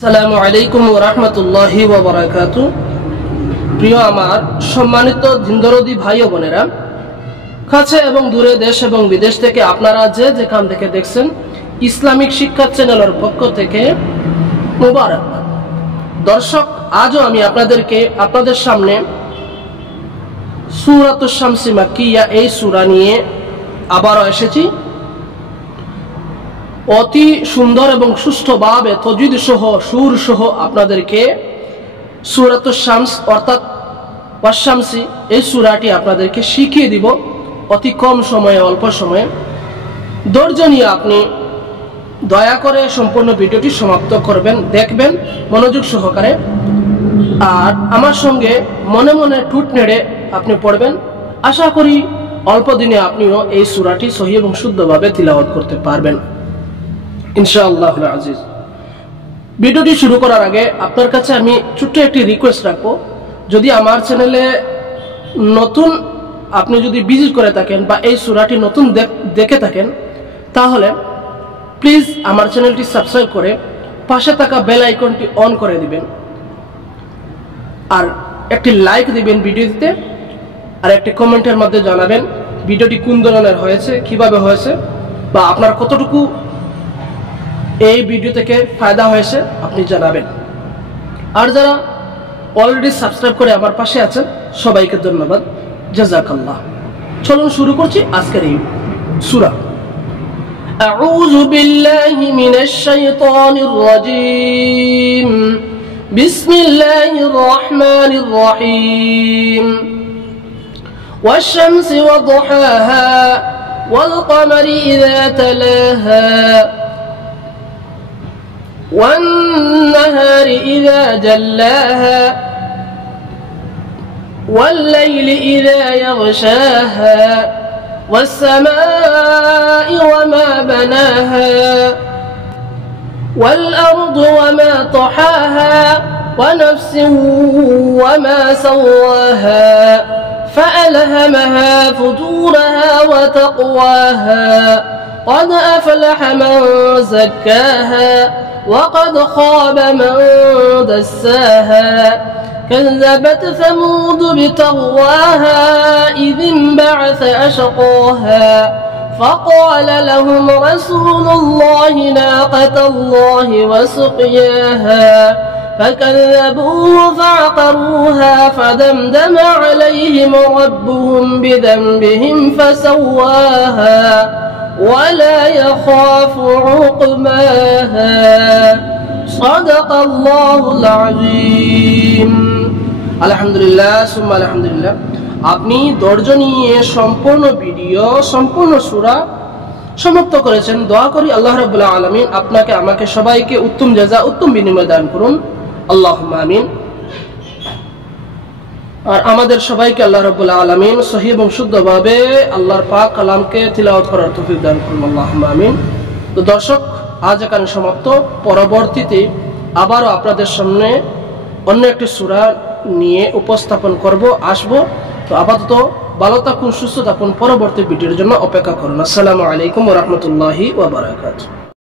আসসালামু আলাইকুম ওয়া রাহমাতুল্লাহি ওয়া বারাকাতুহু। প্রিয় আমার সম্মানিত দিনদরদি ভাই ও বোনেরা, কাছে এবং দূরে, দেশ এবং বিদেশ থেকে আপনারা যে যেখান থেকে দেখছেন, ইসলামিক শিক্ষা চ্যানেলের পক্ষ থেকে মুবারকবাদ। দর্শক, আজও আমি আপনাদের সামনে সূরাতুশ শামসি মাক্কিয়া এই সূরা নিয়ে আবারও এসেছি। অতি সুন্দর এবং সুষ্ঠুভাবে তাজউদ সহ সুর সহ আপনাদেরকে সূরাতুশ শামস অর্থাৎ ওয়াশ-শামসি এই সূরাটি আপনাদেরকে শিখিয়ে দিব অতি কম সময়ে, অল্প সময়ে। ধৈর্য নিয়ে আপনি দয়া করে সম্পূর্ণ ভিডিওটি সমাপ্ত করবেন, দেখবেন মনোযোগ সহকারে। আর আমার সঙ্গে মনে মনে ঠোঁট নেড়ে আপনি পড়বেন। আশা করি অল্প দিনে আপনিও এই সূরাটি সহিহ এবং শুদ্ধভাবে তিলাওয়াত করতে পারবেন ইনশাআল্লাহুল আজিজ। ভিডিওটি শুরু করার আগে আপনার কাছে আমি ছোট্ট একটি রিকোয়েস্ট রাখবো। যদি আমার চ্যানেলে নতুন আপনি যদি ভিজিট করে থাকেন বা এই সূরাটি নতুন দেখে থাকেন, তাহলে প্লিজ আমার চ্যানেলটি সাবস্ক্রাইব করে পাশে থাকা বেল আইকনটি অন করে দিবেন, আর একটি লাইক দিবেন ভিডিওতে, আর একটি কমেন্টের মধ্যে জানাবেন ভিডিওটি কোন ধরনের হয়েছে, কিভাবে হয়েছে, বা আপনার কতটুকু এই ভিডিও থেকে ফায়দা হয়েছে আপনি জানাবেন। আর যারা অলরেডি সাবস্ক্রাইব করে আমার পাশে আছেন, সবাইকে ধন্যবাদ, জাযাকাল্লাহ। চলুন শুরু করছি আজকের এই সূরা। আউযু বিল্লাহি মিনাশ শাইতানির রাজীম। বিসমিল্লাহির রহমানির রহিম। ওয়াশ-শামসি ওয়া দুহাহা ওয়াল কমারি ইযা তালাহা والنهار إذا جلاها والليل إذا يغشاها والسماء وما بناها والأرض وما طحاها ونفس وما سواها فألهمها فجورها وتقواها قد أفلح من زكاها وقد خاب من دساها كذبت ثمود بطغواها إذ انبعث أشقاها فقال لهم رسول الله ناقة الله وسقياها فكذبوه فعقروها فدمدم عليهم ربهم بذنبهم فسواها ولا يخاف عقباها صدق الله العظيم। আলহামদুলিল্লাহ সুম্মা আলহামদুলিল্লাহ। আপনি ধৈর্য নিয়ে সম্পূর্ণ ভিডিও, সম্পূর্ণ সূরা সমাপ্ত করেছেন। দোয়া করি আল্লাহ রাব্বুল আলামিন আপনাকে, আমাকে, সবাইকে উত্তম জাযা, উত্তম বিনিময় দান করুন, আল্লাহুম্মা আমিন। আর আমাদের সবাইকে আল্লাহ রাব্বুল আলামিন সহিহ এবং শুদ্ধভাবে আল্লাহর পাক কালামকে তিলাওয়াত করার তৌফিক দান করুন, আল্লাহুম্মা আমিন। তো দর্শক, আজ এখানে সমাপ্ত। পরবর্তীতে আবারও আপনাদের সামনে অন্য একটি সূরা নিয়ে উপস্থাপন আসবো। তো আপাতত ভালো থাকুন, সুস্থ থাকুন, পরবর্তী ভিডিওর জন্য অপেক্ষা করুন। আসসালামু আলাইকুম ওয়া রাহমাতুল্লাহি ওয়া বারাকাতুহু।